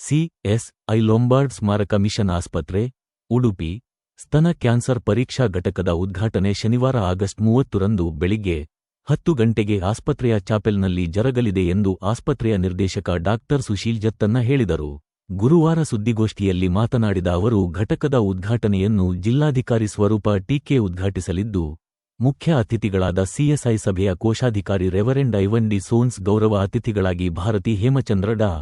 CSI Lombard ಸ್ಮಾರಕ mission ಆಸ್ಪತ್ರೆ, ಉಡುಪಿ, ಸ್ತನ ಕ್ಯಾನ್ಸರ್ ಪರೀಕ್ಷಾ ಘಟಕದ ಉದ್ಘಾಟನೆ ಶನಿವಾರ ಆಗಸ್ಟ್ ಮೂವತ್ತರಂದು ಬೆಳಿಗ್ಗೆ ಹತ್ತು ಗಂಟೆಗೆ ಆಸ್ಪತ್ರೆಯ ಚಾಪೆಲ್ನಲ್ಲಿ ಜರಗಲಿದೆ ಎಂದು ಆಸ್ಪತ್ರೆಯ ನಿರ್ದೇಶಕ ಡಾಕ್ಟರ್ ಸುಶೀಲ್ ಜತ್ತನ್ನ ಹೇಳಿದರು. ಗುರುವಾರ ಸುದ್ದಿಗೋಷ್ಠಿಯಲ್ಲಿ ಮಾತನಾಡಿದ ಅವರು, ಘಟಕದ ಉದ್ಘಾಟನೆಯನ್ನು ಜಿಲ್ಲಾಧಿಕಾರಿ ಸ್ವರೂಪ ಟೀಕೆ ಉದ್ಘಾಟಿಸಲಿದ್ದು, ಮುಖ್ಯ ಅತಿಥಿಗಳಾದ ಸಿಎಸ್ಐ ಸಭೆಯ ಕೋಶಾಧಿಕಾರಿ ರೆವರೆಂಡ್ ಐವನ್ ಡಿ ಸೋನ್ಸ್ ಗೌರವ ಅತಿಥಿಗಳಾಗಿ ಭಾರತಿ ಹೇಮಚಂದ್ರ ಡಾ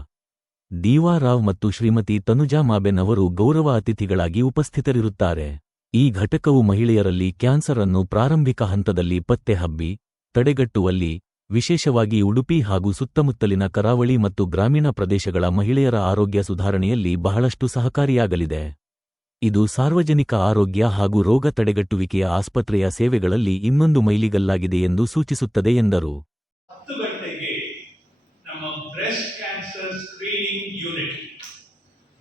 ದೀವಾ ರಾವ್ ಮತ್ತು ಶ್ರೀಮತಿ ತನುಜಾ ಮಾಬೆನ್ ಅವರು ಗೌರವ ಅತಿಥಿಗಳಾಗಿ ಉಪಸ್ಥಿತರಿರುತ್ತಾರೆ. ಈ ಘಟಕವು ಮಹಿಳೆಯರಲ್ಲಿ ಕ್ಯಾನ್ಸರ್ ಅನ್ನು ಪ್ರಾರಂಭಿಕ ಹಂತದಲ್ಲಿ ಪತ್ತೆ ಹಬ್ಬಿ, ತಡೆಗಟ್ಟುವಲ್ಲಿ ವಿಶೇಷವಾಗಿ ಉಡುಪಿ ಹಾಗೂ ಸುತ್ತಮುತ್ತಲಿನ ಕರಾವಳಿ ಮತ್ತು ಗ್ರಾಮೀಣ ಪ್ರದೇಶಗಳ ಮಹಿಳೆಯರ ಆರೋಗ್ಯ ಸುಧಾರಣೆಯಲ್ಲಿ ಬಹಳಷ್ಟು ಸಹಕಾರಿಯಾಗಲಿದೆ. ಇದು ಸಾರ್ವಜನಿಕ ಆರೋಗ್ಯ ಹಾಗೂ ರೋಗ ತಡೆಗಟ್ಟುವಿಕೆಯ ಆಸ್ಪತ್ರೆಯ ಸೇವೆಗಳಲ್ಲಿ ಇನ್ನೊಂದು ಮೈಲಿಗಲ್ಲಾಗಿದೆ ಎಂದು ಸೂಚಿಸುತ್ತದೆ ಎಂದರು ಹತ್ತು ಗಂಟೆಗೆ ನಮ್ಮ breast cancer screening unit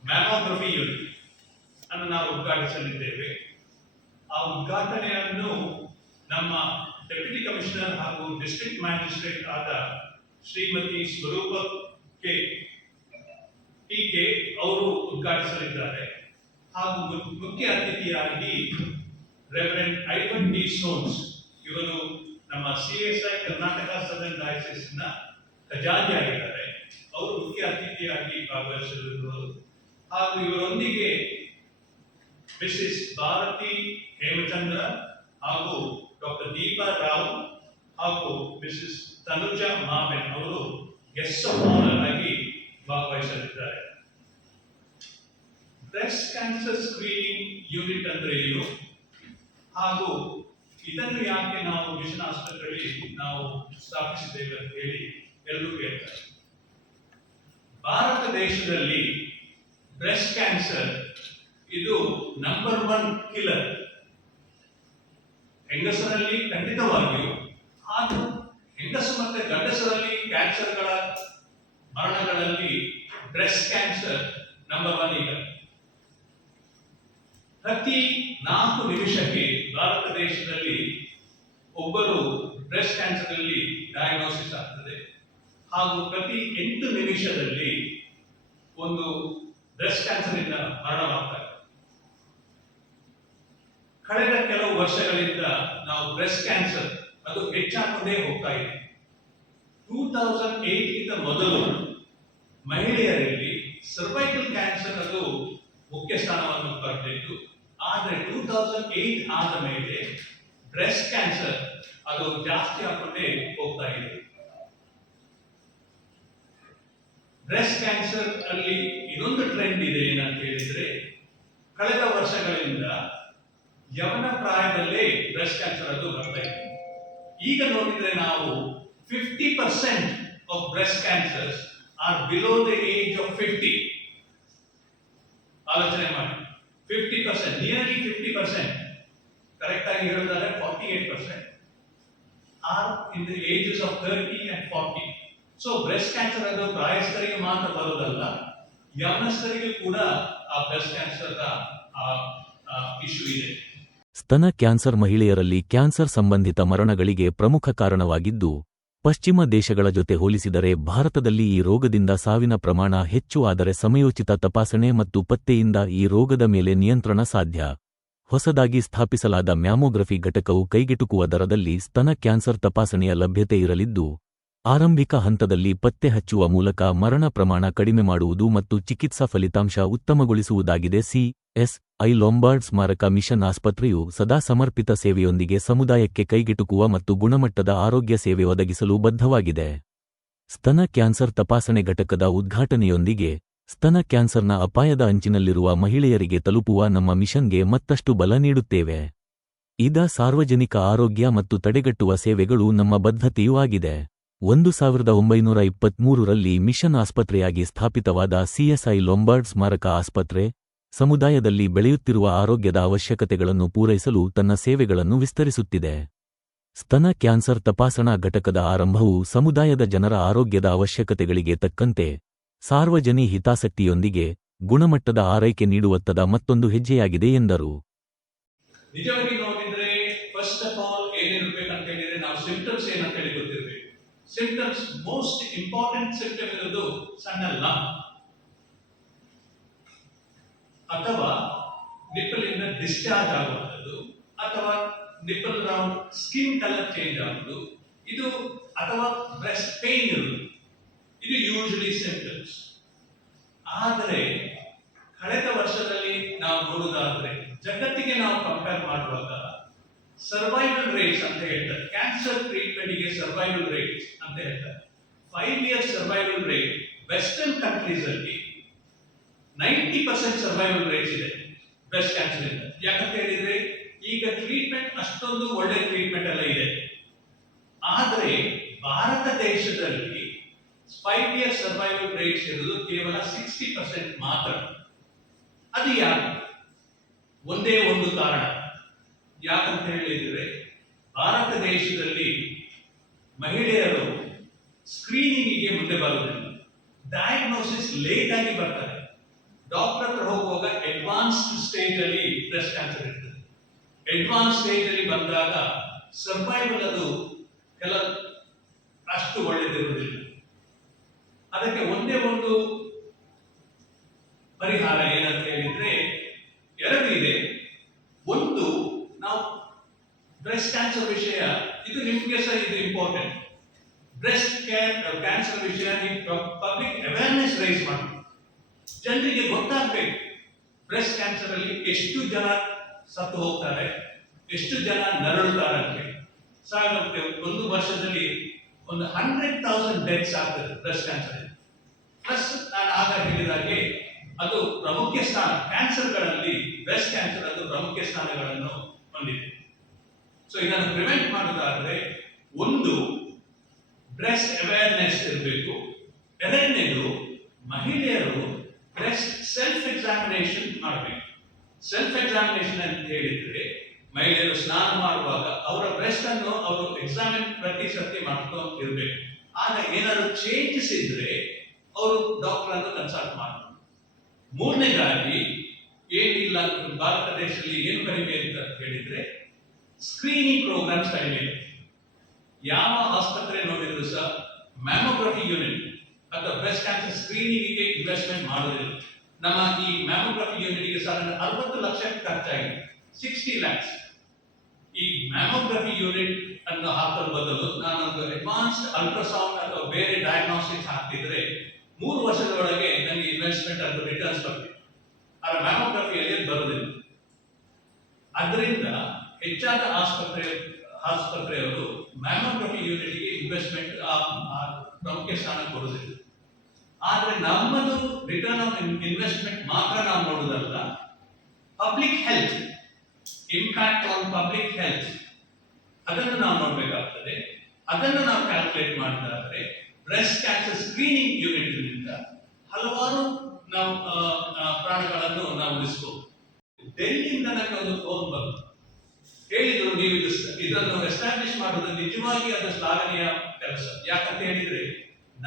mammography unit ಅನ್ನು ನಾವು ಉದ್ಘಾಟಿಸಲಿದ್ದೇವೆ. ಆ ಉದ್ಘಾಟನೆಯನ್ನು ನಮ್ಮ ಡೆಪ್ಯೂಟಿ ಕಮಿಷನರ್ ಹಾಗೂ ಡಿಸ್ಟ್ರಿಕ್ಟ್ ಮ್ಯಾಜಿಸ್ಟ್ರೇಟ್ ಆದ ಶ್ರೀಮತಿ ಸ್ವರೂಪ ಕೆ. ಪಿ ಕೆ ಅವರು ಉದ್ಘಾಟಿಸಲಿದ್ದಾರೆ. ಹಾಗೂ ಮುಖ್ಯ ಅತಿಥಿಯಾಗಿ ರೆವರೆಂಡ್ ಐವನ್ ಡಿ. ಸೋನ್ಸ್, ಇವರು ನಮ್ಮ C S I Karnataka Southern ಡಯಾಸಿಸ್ನ ಖಜಾಂಚಿಯಾಗಿದ್ದಾರೆ. ಅವರು ಮುಖ್ಯ ಅತಿಥಿಯಾಗಿ ಭಾಗವಹಿಸಲಿರುವರು ಹಾಗೂ ಇವರೊಂದಿಗೆ ಮಿಸ್ಸಿಸ್ ಭಾರತಿ ಹೇಮಚಂದ್ರ ಹಾಗೂ ಡಾಕ್ಟರ್ ದೀಪಾ ರಾವ್ ಹಾಗೂ ಮಿಸ್ಸಿಸ್ ತನುಜಾ ಮಾಮೆನ್ ಅವರು ಗೆಸ್ಟ್ ಆನರ್ ಆಗಿ ಭಾಗವಹಿಸಲಿದ್ದಾರೆ. ಬ್ರೆಸ್ಟ್ ಕ್ಯಾನ್ಸರ್ ಸ್ಕ್ರೀನಿಂಗ್ ಯೂನಿಟ್ ಅಂದ್ರೆ ಏನು? ಹಾಗೂ ಇದನ್ನು ಯಾಕೆ ನಾವು ಮಿಷನ್ ಆಸ್ಪತ್ರೆಯಲ್ಲಿ ನಾವು ಸ್ಥಾಪಿಸಿದ್ದೇವೆ ಅಂತ ಹೇಳಿ ಎಲ್ಲರೂ ಕೇಳ್ತಾರೆ ಭಾರತ ದೇಶದಲ್ಲಿ ಬ್ರೆಸ್ಟ್ ಕ್ಯಾನ್ಸರ್ ಇದು ನಂಬರ್ ಒನ್ ಕಿಲರ್ ಹೆಂಗಸರಲ್ಲಿ ಖಂಡಿತವಾಗಿಯೂ, ಆದರೂ ಹೆಂಗಸು ಮತ್ತೆ ಗಂಡಸರಲ್ಲಿ ಕ್ಯಾನ್ಸರ್ಗಳ ಮರಣಗಳಲ್ಲಿ ಬ್ರೆಸ್ಟ್ ಕ್ಯಾನ್ಸರ್ ನಂಬರ್ ಒನ್ ಈಗ ಪ್ರತಿ ನಾಲ್ಕು ನಿಮಿಷಕ್ಕೆ ಭಾರತ ದೇಶದಲ್ಲಿ ಒಬ್ಬರು ಬ್ರೆಸ್ಟ್ ಕ್ಯಾನ್ಸರ್ ಅಲ್ಲಿ ಡಯಾಗ್ನೋಸಿಸ್ ಆಗ್ತದೆ. ಹಾಗೂ ಪ್ರತಿ ಎಂಟು ನಿಮಿಷದಲ್ಲಿ ಒಂದು ಬ್ರೆಸ್ಟ್ ಕ್ಯಾನ್ಸರ್ ಇಂದ ಮರಣವಾಗ್ತಾರೆ. ಕಳೆದ ಕೆಲವು ವರ್ಷಗಳಿಂದ ನಾವು ಬ್ರೆಸ್ಟ್ ಕ್ಯಾನ್ಸರ್ ಅದು ಹೆಚ್ಚಾಗ್ತದೇ ಹೋಗ್ತಾ ಇದೆ. ಟೂ ತೌಸಂಡ್ ಏಟ್ ಮೊದಲು ಮಹಿಳೆಯರಲ್ಲಿ ಸರ್ವೈಕಲ್ ಕ್ಯಾನ್ಸರ್ ಅದು ಮುಖ್ಯ ಸ್ಥಾನವನ್ನು ಪಡೆದಿತ್ತು. ಆದರೆ ಟೂ ತೌಸಂಡ್ ಏಟ್ ಆದ ಮೇಲೆ ಬ್ರೆಸ್ಟ್ ಕ್ಯಾನ್ಸರ್ ಅದು ಜಾಸ್ತಿ ಆಗದೇ ಹೋಗ್ತಾ ಇದೆ. ಬ್ರೆಸ್ಟ್ ಕ್ಯಾನ್ಸರ್ ಅಲ್ಲಿ ಇನ್ನೊಂದು ಟ್ರೆಂಡ್ ಇದೆ ಏನಂತ ಹೇಳಿದ್ರೆ, ಕಳೆದ ವರ್ಷಗಳಿಂದ ಯವನ ಪ್ರಾಯದಲ್ಲೇ ಬ್ರೆಸ್ಟ್ ಕ್ಯಾನ್ಸರ್ ಅದು ಬರ್ತಾ ಇದೆ. ಈಗ ನೋಡಿದ್ರೆ ನಾವು fifty percent of breast cancers are below the age of fifty ಆಲೋಚನೆ ಮಾಡಿ. Fifty percent nearly fifty percent correct ಆಗಿ ಹೇಳೋದಾದ್ರೆ forty eight percent are in the ages of thirty and forty so breast cancer ಅದು ಪ್ರಾಯಸ್ಥರಿಗೆ ಮಾತ್ರ ಬರೋದಲ್ಲ ಯೌನಸ್ಥರಿಗೆ ಕೂಡ ಆ breast cancer issue ಇದೆ. ಸ್ತನ ಕ್ಯಾನ್ಸರ್ ಮಹಿಳೆಯರಲ್ಲಿ ಕ್ಯಾನ್ಸರ್ ಸಂಬಂಧಿತ ಮರಣಗಳಿಗೆ ಪ್ರಮುಖ ಕಾರಣವಾಗಿದ್ದು, ಪಶ್ಚಿಮ ದೇಶಗಳ ಜೊತೆ ಹೋಲಿಸಿದರೆ ಭಾರತದಲ್ಲಿ ಈ ರೋಗದಿಂದ ಸಾವಿನ ಪ್ರಮಾಣ ಹೆಚ್ಚು ಆದರೆ ಸಮಯೋಚಿತ ತಪಾಸಣೆ ಮತ್ತು ಪತ್ತೆಯಿಂದ ಈ ರೋಗದ ಮೇಲೆ ನಿಯಂತ್ರಣ ಸಾಧ್ಯ. ಹೊಸದಾಗಿ ಸ್ಥಾಪಿಸಲಾದ ಮ್ಯಾಮೋಗ್ರಫಿ ಘಟಕವು ಕೈಗೆಟುಕುವ ದರದಲ್ಲಿ ಸ್ತನ ಕ್ಯಾನ್ಸರ್ ತಪಾಸಣೆಯ ಲಭ್ಯತೆ ಇರಲಿದ್ದು ಆರಂಭಿಕ ಹಂತದಲ್ಲಿ ಪತ್ತೆ ಹಚ್ಚುವ ಮೂಲಕ ಮರಣ ಪ್ರಮಾಣ ಕಡಿಮೆ ಮಾಡುವುದು ಮತ್ತು ಚಿಕಿತ್ಸಾ ಫಲಿತಾಂಶ ಉತ್ತಮಗೊಳಿಸುವುದಾಗಿದೆ. C S I. ಲೊಂಬಾರ್ಡ್ ಸ್ಮಾರಕ ಮಿಷನ್ ಆಸ್ಪತ್ರೆಯು ಸದಾ ಸಮರ್ಪಿತ ಸೇವೆಯೊಂದಿಗೆ ಸಮುದಾಯಕ್ಕೆ ಕೈಗೆಟುಕುವ ಮತ್ತು ಗುಣಮಟ್ಟದ ಆರೋಗ್ಯ ಸೇವೆ ಒದಗಿಸಲು ಬದ್ಧವಾಗಿದೆ. ಸ್ತನ ಕ್ಯಾನ್ಸರ್ ತಪಾಸಣೆ ಘಟಕದ ಉದ್ಘಾಟನೆಯೊಂದಿಗೆ ಸ್ತನ ಕ್ಯಾನ್ಸರ್ನ ಅಪಾಯದ ಅಂಚಿನಲ್ಲಿರುವ ಮಹಿಳೆಯರಿಗೆ ತಲುಪುವ ನಮ್ಮ ಮಿಷನ್ಗೆ ಮತ್ತಷ್ಟು ಬಲ ನೀಡುತ್ತೇವೆ. ಇದ ಸಾರ್ವಜನಿಕ ಆರೋಗ್ಯ ಮತ್ತು ತಡೆಗಟ್ಟುವ ಸೇವೆಗಳು ನಮ್ಮ ಬದ್ಧತೆಯೂ ಆಗಿದೆ. ಒಂದು ಸಾವಿರದ ಒಂಬೈನೂರ ಇಪ್ಪತ್ಮೂರರಲ್ಲಿ ಮಿಷನ್ ಆಸ್ಪತ್ರೆಯಾಗಿ ಸ್ಥಾಪಿತವಾದ ಸಿಎಸ್ಐ ಲೊಂಬಾರ್ಡ್ ಸ್ಮಾರಕ ಆಸ್ಪತ್ರೆ, ಸಮುದಾಯದಲ್ಲಿ ಬೆಳೆಯುತ್ತಿರುವ ಆರೋಗ್ಯದ ಅವಶ್ಯಕತೆಗಳನ್ನು ಪೂರೈಸಲು ತನ್ನ ಸೇವೆಗಳನ್ನು ವಿಸ್ತರಿಸುತ್ತಿದೆ. ಸ್ತನ ಕ್ಯಾನ್ಸರ್ ತಪಾಸಣಾ ಘಟಕದ ಆರಂಭವು ಸಮುದಾಯದ ಜನರ ಆರೋಗ್ಯದ ಅವಶ್ಯಕತೆಗಳಿಗೆ ತಕ್ಕಂತೆ ಸಾರ್ವಜನಿ ಹಿತಾಸಕ್ತಿಯೊಂದಿಗೆ ಗುಣಮಟ್ಟದ ಆರೈಕೆ ನೀಡುವತ್ತದ ಮತ್ತೊಂದು ಹೆಜ್ಜೆಯಾಗಿದೆ ಎಂದರು. ಫಸ್ಟ್ ಆಫ್ ಆಲ್ ನಾವು ಸಿಂಪ್ಟಮ್ಸ್ ಏನಂತ ಹೇಳಿ ಗೊತ್ತಿರ್ಬೇಕು. ಸಿಂಪ್ಟಮ್ಸ್ ಮೋಸ್ಟ್ ಇಂಪಾರ್ಟೆಂಟ್ ಸಿಂಪ್ಟಮ್ ಇರೋದು ಸಣ್ಣ ಲಂಪ್ ಅಥವಾ ನಿಪ್ಪಲಿಂದ ಡಿಸ್ಚಾರ್ಜ್ ಆಗುವಂಥದ್ದು, ಅಥವಾ nipple round skin colour change ಆಗುವುದು, ಇದು ಅಥವಾ ಬ್ರೆಸ್ಟ್ ಪೇನ್ ಇರುವುದು. ಇದು ಯೂಶಲಿ ಸಿಂಪ್ಟಮ್ಸ್ ಆದರೆ, ಕಳೆದ ವರ್ಷದಲ್ಲಿ ನಾವು ನೋಡುವುದಾದ್ರೆ, ಜಗತ್ತಿಗೆ ನಾವು ಕಂಪೇರ್ ಮಾಡುವಾಗ ಸರ್ವೈವಲ್ ರೇಟ್ಸ್ ಅಂತ ಹೇಳ್ತಾರೆ. ಕ್ಯಾನ್ಸರ್ ಟ್ರೀಟ್ಮೆಂಟ್ಗೆ ಸರ್ವೈವಲ್ ರೇಟ್ಸ್ ಅಂತ ಹೇಳ್ತಾರೆ. Five year survival rate western countries ಅಲ್ಲಿ ನೈಂಟಿ ಪರ್ಸೆಂಟ್ ಸರ್ವೈವಲ್ ರೇಟ್ಸ್ ಇದೆ ಬ್ರೆಸ್ಟ್ ಕ್ಯಾನ್ಸರ್ ಇಂದ. ಯಾಕಂತ ಹೇಳಿದ್ರೆ, ಈಗ ಟ್ರೀಟ್ಮೆಂಟ್ ಅಷ್ಟೊಂದು ಒಳ್ಳೆ ಟ್ರೀಟ್ಮೆಂಟ್ ಎಲ್ಲ ಇದೆ. ಆದರೆ ಭಾರತ ದೇಶದಲ್ಲಿ ಫೈವ್ ಇಯರ್ ಸರ್ವೈವಲ್ ರೇಟ್ಸ್ ಇರೋದು ಕೇವಲ ಸಿಕ್ಸ್ಟಿ ಪರ್ಸೆಂಟ್ ಮಾತ್ರ. ಅದು ಯಾಕೆ? ಒಂದೇ ಒಂದು ಕಾರಣ. ಯಾಕಂತ ಹೇಳಿದ್ರೆ ಭಾರತ ದೇಶದಲ್ಲಿ ಮಹಿಳೆಯರು ಸ್ಕ್ರೀನಿಂಗಿಗೆ ಮುಂದೆ ಬರುವುದಿಲ್ಲ. ಡಯಾಗ್ನೋಸಿಸ್ ಲೇಟ್ ಆಗಿ ಬರ್ತಾರೆ ಡಾಕ್ಟರ್ ಹತ್ರ ಹೋಗುವಾಗ ಅಡ್ವಾನ್ಸ್ಡ್ ಸ್ಟೇಜ್ ಅಲ್ಲಿ ಬ್ರೆಸ್ಟ್ ಕ್ಯಾನ್ಸರ್ ಇರ್ತದೆ. ಅಡ್ವಾನ್ಸ್ ಸ್ಟೇಜ್ ಅಲ್ಲಿ ಬಂದಾಗ ಸರ್ವೈವಲ್ ಅದು ಕೆಲ ಅಷ್ಟು ಒಳ್ಳೆದಿರುವುದಿಲ್ಲ. ಅದಕ್ಕೆ ಒಂದೇ ಒಂದು ಪರಿಹಾರ ಏನಂತ ಹೇಳಿದ್ರೆ ಎರಡು ಇದೆ ಒಂದು ನಾವು ಬ್ರೆಸ್ಟ್ ಕ್ಯಾನ್ಸರ್ ವಿಷಯ, ಇದು ನಿಮಗೆ ಸಹ ಇದು ಇಂಪಾರ್ಟೆಂಟ್ ಬ್ರೆಸ್ಟ್ ಕ್ಯಾನ್ಸರ್ ವಿಷಯ ನೀವು ಪಬ್ಲಿಕ್ ಅವೇರ್ನೆಸ್ ರೈಸ್ ಮಾಡಿ. ಜನರಿಗೆ ಗೊತ್ತಾಗಬೇಕು ಬ್ರೆಸ್ಟ್ ಕ್ಯಾನ್ಸರ್ ಅಲ್ಲಿ ಎಷ್ಟು ಜನ ಸತ್ತು ಹೋಗ್ತಾರೆ, ಎಷ್ಟು ಜನ ನರಳುತ್ತಾರೆ ಅಂತ ಸಾಗುತ್ತೆ ಒಂದು ವರ್ಷದಲ್ಲಿ ಒಂದು ಹಂಡ್ರೆಡ್ ತೌಸಂಡ್ ಡೆತ್ಸ್ ಆಗ್ತದೆ ಬ್ರೆಸ್ಟ್ ಕ್ಯಾನ್ಸರ್ ಪ್ಲಸ್ ನಾನು ಆಗ ಹೇಳಿದಾಗೆ, ಅದು ಪ್ರಮುಖ ಸ್ಥಾನ ಕ್ಯಾನ್ಸರ್ಗಳಲ್ಲಿ ಬ್ರೆಸ್ಟ್ ಕ್ಯಾನ್ಸರ್ ಅದು ಪ್ರಮುಖ ಸ್ಥಾನಗಳನ್ನು ಹೊಂದಿದೆ ಸೊ ಇದನ್ನು ಪ್ರಿವೆಂಟ್ ಮಾಡೋದಾದ್ರೆ ಒಂದು ಬ್ರೆಸ್ಟ್ ಅವೇರ್ನೆಸ್ ಇರಬೇಕು. ಎರಡನೇದು, ಮಹಿಳೆಯರು ಬ್ರೆಸ್ಟ್ ಸೆಲ್ಫ್ ಎಕ್ಸಾಮಿನೇಷನ್ ಮಾಡಬೇಕು. ಸೆಲ್ಫ್ ಎಕ್ಸಾಮಿನೇಷನ್ ಅಂತ ಹೇಳಿದ್ರೆ, ಮಹಿಳೆಯರು ಸ್ನಾನ ಮಾಡುವಾಗ ಅವರ ಬ್ರೆಸ್ಟ್ ಅನ್ನು ಅವರು ಎಕ್ಸಾಮಿನ್ ಪ್ರತಿ ಸರ್ತಿ ಮಾಡ್ತಾ ಇರಬೇಕು. ಆಗ ಏನಾದ್ರು ಚೇಂಜಸ್ ಇದ್ರೆ, ಅವರು ಡಾಕ್ಟರ್ ಅನ್ನು ಕನ್ಸಲ್ಟ್ ಮಾಡಬೇಕು ಮೂರನೇದಾಗಿ ಏನಿಲ್ಲ ಭಾರತ ದೇಶದಲ್ಲಿ ಏನು ಕಡಿಮೆ ಅಂತ ಹೇಳಿದ್ರೆ ಸ್ಕ್ರೀನಿಂಗ್ ಪ್ರೋಗ್ರಾಮ್ಸ್ ಕಡಿಮೆ. ಯಾವ ಆಸ್ಪತ್ರೆ ನೋಡಿದ್ರು ಸಹ ಮ್ಯಾಮೋಗ್ರಫಿ ಯೂನಿಟ್ ಅಥವಾ ಬ್ರೆಸ್ಟ್ ಕ್ಯಾನ್ಸರ್ ಸ್ಕ್ರೀನಿಂಗಿಗೆ ಇನ್ವೆಸ್ಟ್ಮೆಂಟ್ ಮಾಡೋದಿಲ್ಲ. ನಮ್ಮ ಈ ಮ್ಯಾಮೋಗ್ರಫಿ ಯೂನಿಟ್ಗೆ ಸಾಧಾರಣ ಅರವತ್ತು ಲಕ್ಷ ಖರ್ಚಾಗಿದೆ. ಸಿಕ್ಸ್ಟಿ ಲ್ಯಾಕ್ಸ್ ಈ ಮ್ಯಾಮೋಗ್ರಫಿ ಯೂನಿಟ್ ಅನ್ನು ಹಾಕಲು ಬದಲು ನಾನೊಂದು ಅಡ್ವಾನ್ಸ್ಡ್ ಅಲ್ಟ್ರಾಸೌಂಡ್ ಅಥವಾ ಬೇರೆ ಡಯಾಗ್ನೋಸ್ಟಿಕ್ಸ್ ಹಾಕ್ತಿದ್ರೆ ಮೂರು ವರ್ಷದೊಳಗೆ ನನಗೆ ಇನ್ವೆಸ್ಟ್ಮೆಂಟ್ ಅದು ರಿಟರ್ನ್ಸ್ ಬರ್ತದೆ. ಆದರೆ ಮ್ಯಾಮೋಗ್ರಫಿಯಲ್ಲಿ ಬರುವುದಿಲ್ಲ ಅದರಿಂದ ಹೆಚ್ಚಾದ ಆಸ್ಪತ್ರೆ, ಆಸ್ಪತ್ರೆಯವರು ಮ್ಯಾಮೋಗ್ರಫಿ ಯೂನಿಟ್ಗೆ ಇನ್ವೆಸ್ಟ್ಮೆಂಟ್ ಪ್ರಮುಖ ಸ್ಥಾನ ಕೊಡುವುದಿಲ್ಲ. ಆದರೆ ನಮ್ಮದು ರಿಟರ್ನ್ ಆಫ್ ಇನ್ವೆಸ್ಟ್ಮೆಂಟ್ ಮಾತ್ರ ನಾವು ನೋಡುವುದಲ್ಲ. Public health impact on public health ಅದನ್ನು ನಾವು ನೋಡಬೇಕಾಗ್ತದೆ. ಅದನ್ನು ನಾವು ಕ್ಯಾಲ್ಕುಲೇಟ್ ಮಾಡಿದ್ರೆ ಬ್ರೆಸ್ಟ್ ಕ್ಯಾನ್ಸರ್ ಸ್ಕ್ರೀನಿಂಗ್ ಯೂನಿಟ್ನಿಂದ ಹಲವಾರು ನಾವು ಪ್ರಾಣಗಳನ್ನು ನಾವು ಉಳಿಸ್ಬೋದು. ಡೆಲ್ಲಿಯಿಂದ ನನಗೆ ಒಂದು ಫೋನ್ ಬಂತು. ಹೇಳಿದ್ರು, ನೀವು ಇದು ಇದನ್ನು ಎಸ್ಟಾಬ್ಲಿಷ್ ಮಾಡೋದು ನಿಜವಾಗಿ ಅದು ಶ್ಲಾಘನೀಯ ಕೆಲಸ. ಯಾಕಂತ ಹೇಳಿದ್ರೆ,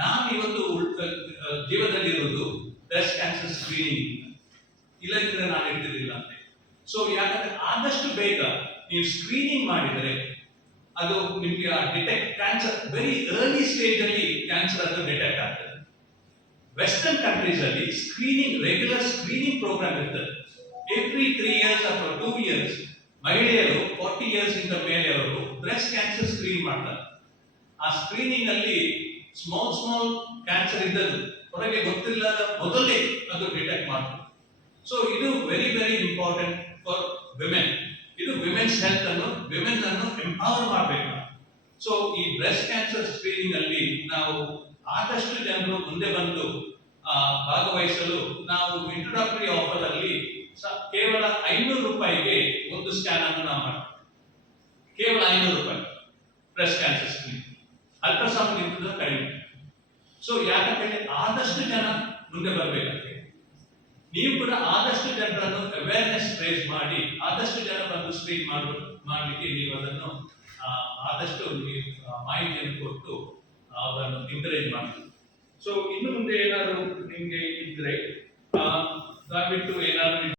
ನಾವು ಇವತ್ತು ಜೀವದಲ್ಲಿರುವುದು ಬ್ರೆಸ್ಟ್ ಕ್ಯಾನ್ಸರ್ ಸ್ಕ್ರೀನಿಂಗ್ ಇಲ್ಲದಿದ್ರೆ ನಾನು ಇರ್ತಿರ್ಲಿಲ್ಲ ಅಂತ. ಸೊ ಯಾಕಂದ್ರೆ ಆದಷ್ಟು ಬೇಗ ನೀವು ಸ್ಕ್ರೀನಿಂಗ್ ಮಾಡಿದರೆ ಅದು ನಿಮಗೆ detect cancer very early stage ಅಲ್ಲಿ ಕ್ಯಾನ್ಸರ್ ಅದು ಡಿಟೆಕ್ಟ್ ಆಗ್ತದೆ. ವೆಸ್ಟರ್ನ್ ಕಂಟ್ರೀಸ್ ಅಲ್ಲಿ ಸ್ಕ್ರೀನಿಂಗ್ ರೆಗ್ಯುಲರ್ ಸ್ಕ್ರೀನಿಂಗ್ ಪ್ರೋಗ್ರಾಮ್ ಇರ್ತದೆ. ಎವ್ರಿ ತ್ರೀ ಇಯರ್ಸ್ ಅಥವಾ ಟೂ ಇಯರ್ಸ್ ಮಹಿಳೆಯರು ಫಾರ್ಟಿ ಇಯರ್ಸ್ ಇಂದ ಮೇಲೆ ಅವರು ಬ್ರೆಸ್ಟ್ ಕ್ಯಾನ್ಸರ್ ಸ್ಕ್ರೀನ್ ಮಾಡ್ತಾರೆ. ಆ ಸ್ಕ್ರೀನಿಂಗ್ ಅಲ್ಲಿ ಸ್ಮಾಲ್ ಸ್ಮಾಲ್ ಕ್ಯಾನ್ಸರ್ ಇದ್ದದ್ದು ಹೊರಗೆ ಗೊತ್ತಿಲ್ಲದ ಮೊದಲೇ ಅದು ಡಿಟೆಕ್ಟ್ ಮಾಡ್ತಾರೆ. ಸೊ ಇದು very very important for women ಇದು ವಿಮೆನ್ಸ್ ಹೆಲ್ತ್ ಅನ್ನು ವಿಮೆನ್ ಅನ್ನು ಎಂಪವರ್ ಮಾಡಬೇಕು ಸೊ ಈ ಬ್ರೆಸ್ಟ್ ಕ್ಯಾನ್ಸರ್ ಸ್ಕ್ರೀನಿಂಗ್ ಅಲ್ಲಿ ನಾವು ಆದಷ್ಟು ಜನರು ಮುಂದೆ ಬಂದು ಭಾಗವಹಿಸಲು ನಾವು ಇಂಟ್ರೊಡಕ್ಟರಿ ಆಫರ್ ಅಲ್ಲಿ ಕೇವಲ ಐನೂರು ರೂಪಾಯಿಗೆ ಒಂದು ಸ್ಕ್ಯಾನ್ ಅನ್ನು ನಾವು ಮಾಡ್ತೀವಿ. ಕೇವಲ ಐನೂರು ರೂಪಾಯಿ ಬ್ರೆಸ್ಟ್ ಕ್ಯಾನ್ಸರ್ ಸ್ಕ್ರೀನ್ ಅಲ್ಟ್ರಾಸೌಂಡ್ ಕಡಿಮೆ. ಸೊ ಯಾಕಂತೇಳಿ ಆದಷ್ಟು ಜನ ಮುಂದೆ ಬರಬೇಕಂತೆ ನೀವು ಕೂಡ ಆದಷ್ಟು ಜನರನ್ನು ಅವೇರ್ನೆಸ್ ರೇಸ್ ಮಾಡಿ, ಆದಷ್ಟು ಜನ ಬಂದು ಸ್ಕ್ರೀನ್ ಮಾಡು ಮಾಡಲಿಕ್ಕೆ ನೀವು ಅದನ್ನು ಆದಷ್ಟು ಮಾಹಿತಿಯನ್ನು ಕೊಟ್ಟು ಅವರನ್ನು ಎಂಕರೇಜ್ ಮಾಡಿ ಸೊ ಇನ್ನು ಮುಂದೆ ಏನಾದ್ರು ನಿಮ್ಗೆ ಇದ್ರೆ ಆ, ದಯವಿಟ್ಟು ಏನಾದ್ರು